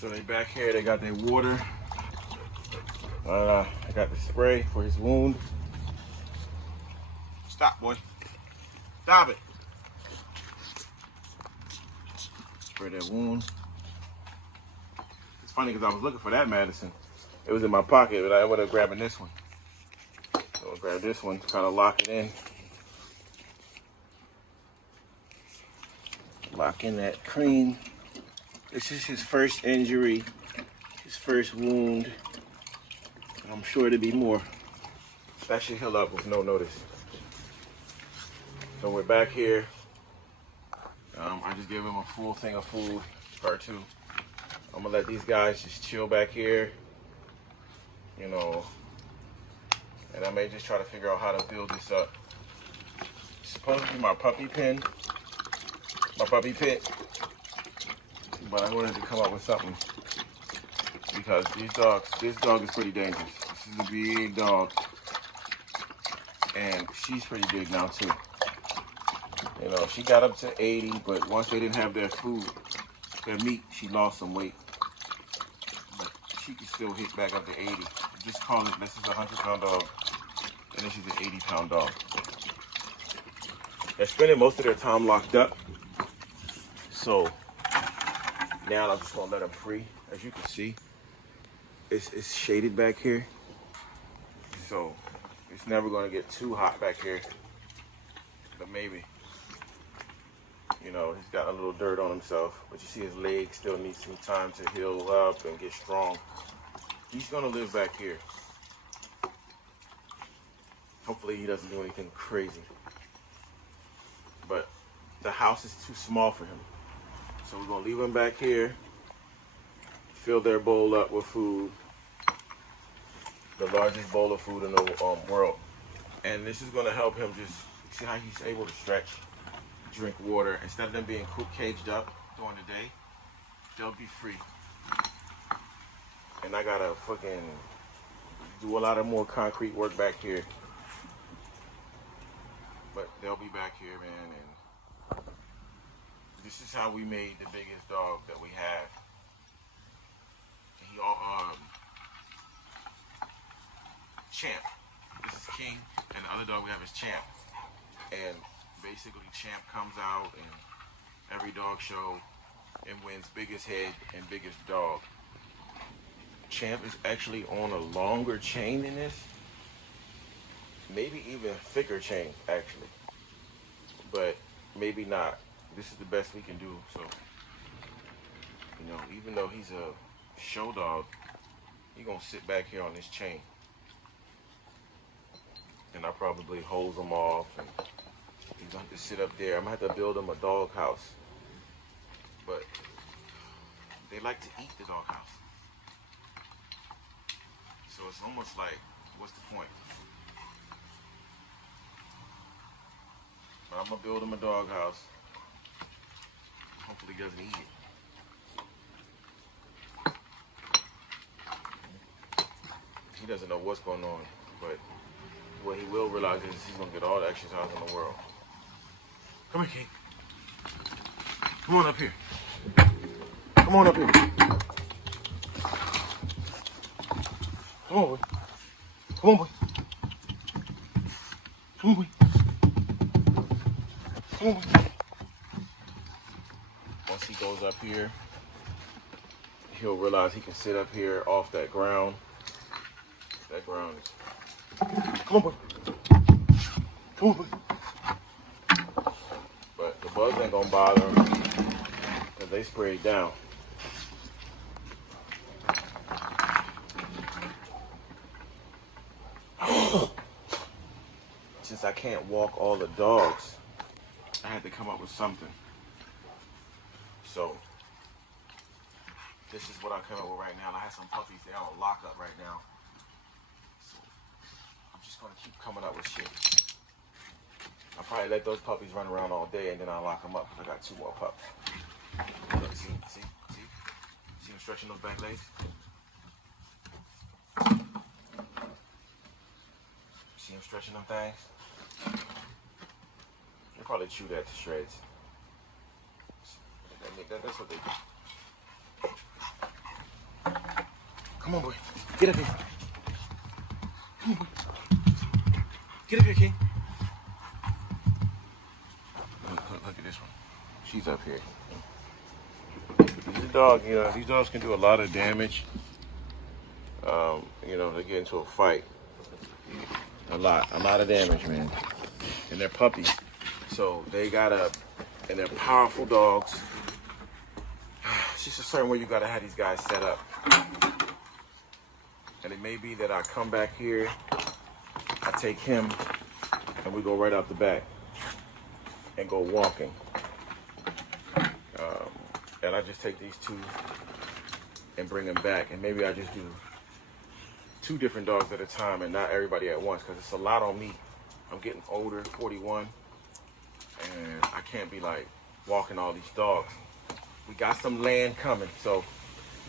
So they back here, they got their water. I got the spray for his wound. Stop, boy. Stop it. Spray that wound. It's funny because I was looking for that medicine. It was in my pocket, but I ended up grabbing this one. So I'll grab this one to kind of lock it in. Lock in that cream. This is his first injury, his first wound. I'm sure there'll be more. That should heal up with no notice. So we're back here. I just gave him a full thing of food, part 2. I'm gonna let these guys just chill back here, you know, and I may just try to figure out how to build this up. It's supposed to be my puppy pen, my puppy pit, but I wanted to come up with something because this dog is pretty dangerous. This is a big dog, and she's pretty big now too. You know, she got up to 80, but once they didn't have their food, their meat, she lost some weight. But she can still hit back up to 80. Just call it, this is a 100-pound dog, and this is an 80-pound dog. They're spending most of their time locked up. So now I'm just gonna let them free. As you can see, it's shaded back here. So it's never gonna get too hot back here, but maybe. You know, he's got a little dirt on himself, but you see his legs still need some time to heal up and get strong. He's gonna live back here. Hopefully he doesn't do anything crazy. But the house is too small for him. So we're gonna leave him back here, fill their bowl up with food, the largest bowl of food in the world. And this is gonna help him just, see how he's able to stretch, drink water. Instead of them being caged up during the day, they'll be free. And I gotta fucking do a lot of more concrete work back here. But they'll be back here, man, and this is how we made the biggest dog that we have. He Champ. This is King, and the other dog we have is Champ. And basically Champ comes out and every dog show and wins biggest head and biggest dog. Champ is actually on a longer chain than this, maybe even thicker chain actually, but maybe not. This is the best we can do. So, you know, even though he's a show dog, he's gonna sit back here on this chain, and I probably hose him off, and he's gonna have to sit up there. I'm gonna have to build him a dog house, but they like to eat the dog house. So it's almost like, what's the point? But I'm gonna build him a dog house. Hopefully he doesn't eat it. He doesn't know what's going on, but what he will realize is he's gonna get all the exercise in the world. Come here, King. Come on up here. Come on up here. Come on, boy. Come on, boy. Come on, boy. Come on, boy. Once he goes up here, he'll realize he can sit up here off that ground. That ground is... Come on, boy. Come on, boy. But the bugs ain't gonna bother him because they sprayed down. Since I can't walk all the dogs, I had to come up with something. So this is what I come up with right now. And I have some puppies, they're on lockup right now. So I'm just gonna keep coming up with shit. I'll probably let those puppies run around all day and then I'll lock them up. I got 2 more pups. Look, see them stretching those back legs? See them stretching them things? They probably chew that to shreds. That's what they do. Come on, boy. Get up here. Come on, boy. Get up here, King. Look at this one. She's up here. This is a dog, you know, these dogs can do a lot of damage. You know, they get into a fight. A lot of damage, man. And they're puppies. So they and they're powerful dogs. It's just a certain way you gotta have these guys set up. And it may be that I come back here, I take him, and we go right out the back and go walking. And I just take these two and bring them back. And maybe I just do 2 different dogs at a time and not everybody at once, because it's a lot on me. I'm getting older, 41, and I can't be like walking all these dogs. We got some land coming, so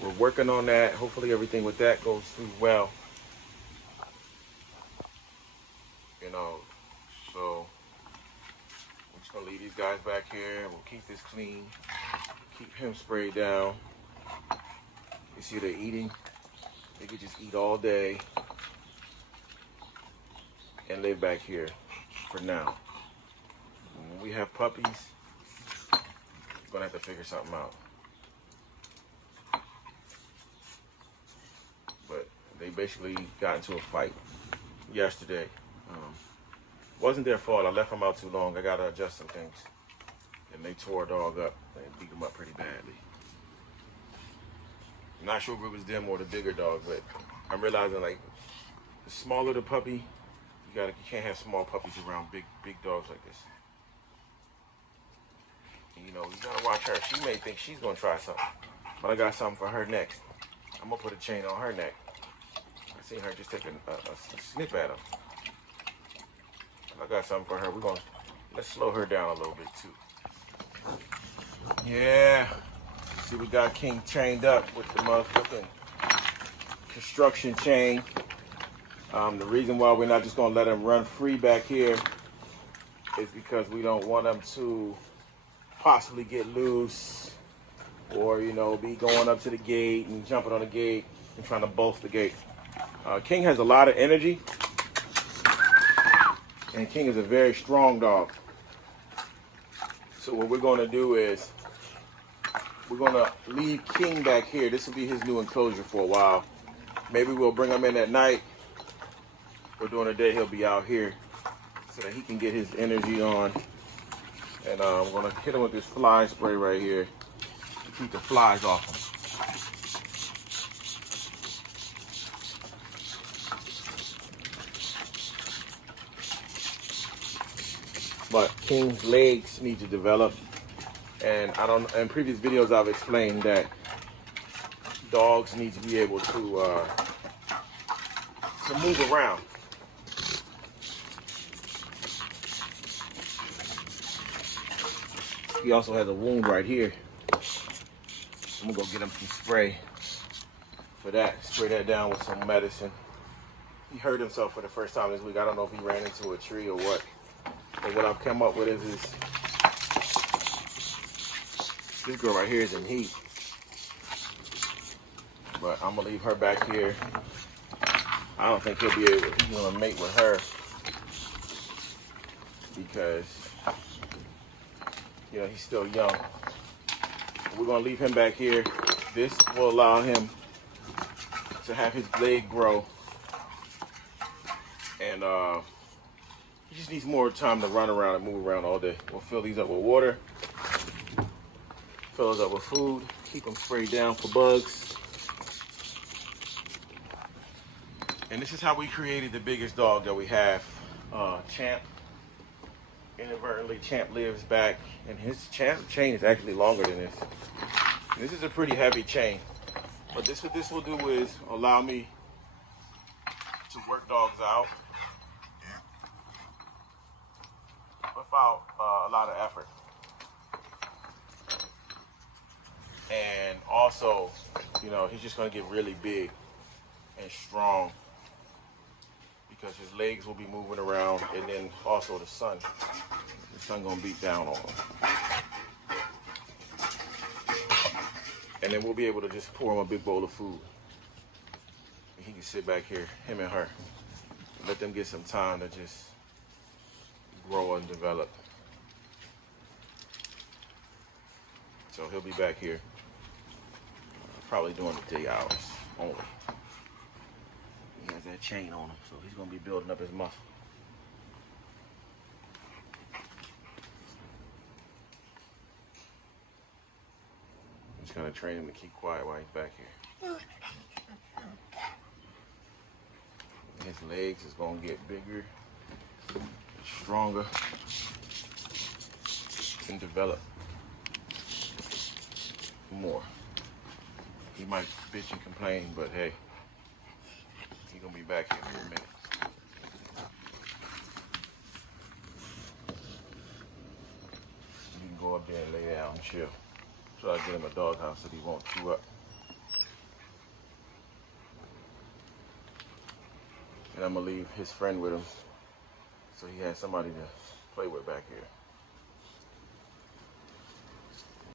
we're working on that. Hopefully everything with that goes through well. You know, so we're just gonna leave these guys back here. We'll keep this clean, keep him sprayed down. You see they're eating. They could just eat all day and live back here for now. When we have puppies, we're gonna have to figure something out. But they basically got into a fight yesterday. Wasn't their fault. I left them out too long. I gotta adjust some things. And they tore a dog up and beat him up pretty badly. I'm not sure if it was them or the bigger dog, but I'm realizing like the smaller the puppy, you can't have small puppies around big dogs like this. And, you know, you gotta watch her. She may think she's gonna try something, but I got something for her next. I'm gonna put a chain on her neck. I seen her just take a snip at him. I got something for her. Let's slow her down a little bit too. Yeah. See, we got King chained up with the motherfucking construction chain. The reason why we're not just gonna let him run free back here is because we don't want him to possibly get loose or, you know, be going up to the gate and jumping on the gate and trying to bolt the gate. King has a lot of energy, and King is a very strong dog. So what we're gonna do is we're gonna leave King back here. This will be his new enclosure for a while. Maybe we'll bring him in at night, or during the day he'll be out here so that he can get his energy on. And I'm gonna hit him with this fly spray right here to keep the flies off him. But King's legs need to develop. And in previous videos I've explained that dogs need to be able to move around. He also has a wound right here. I'm gonna go get him some spray for that. Spray that down with some medicine. He hurt himself for the first time this week. I don't know if he ran into a tree or what. But what I've come up with is this girl right here is in heat. But I'm gonna leave her back here. I don't think he's gonna mate with her because, you know, he's still young. We're gonna leave him back here. This will allow him to have his leg grow. And he just needs more time to run around and move around all day. We'll fill these up with water, fill those up with food, keep them sprayed down for bugs. And this is how we created the biggest dog that we have, Champ. Inadvertently, Champ lives back, and his Champ chain is actually longer than this. And this is a pretty heavy chain. But what this will do is allow me to work dogs out without a lot of effort. And also, you know, he's just gonna get really big and strong because his legs will be moving around, and then also the sun gonna beat down on him. And then we'll be able to just pour him a big bowl of food. he can sit back here, him and her. Let them get some time to just grow and develop. So he'll be back here probably during the day hours only. He has that chain on him, so he's gonna be building up his muscle. I'm just gonna train him to keep quiet while he's back here. His legs is gonna get bigger, stronger, and develop more. He might bitch and complain, but hey, he's gonna be back here for a minute. You can go up there and lay down and chill. Try to get him a doghouse so he won't chew up. And I'm gonna leave his friend with him so he has somebody to play with back here.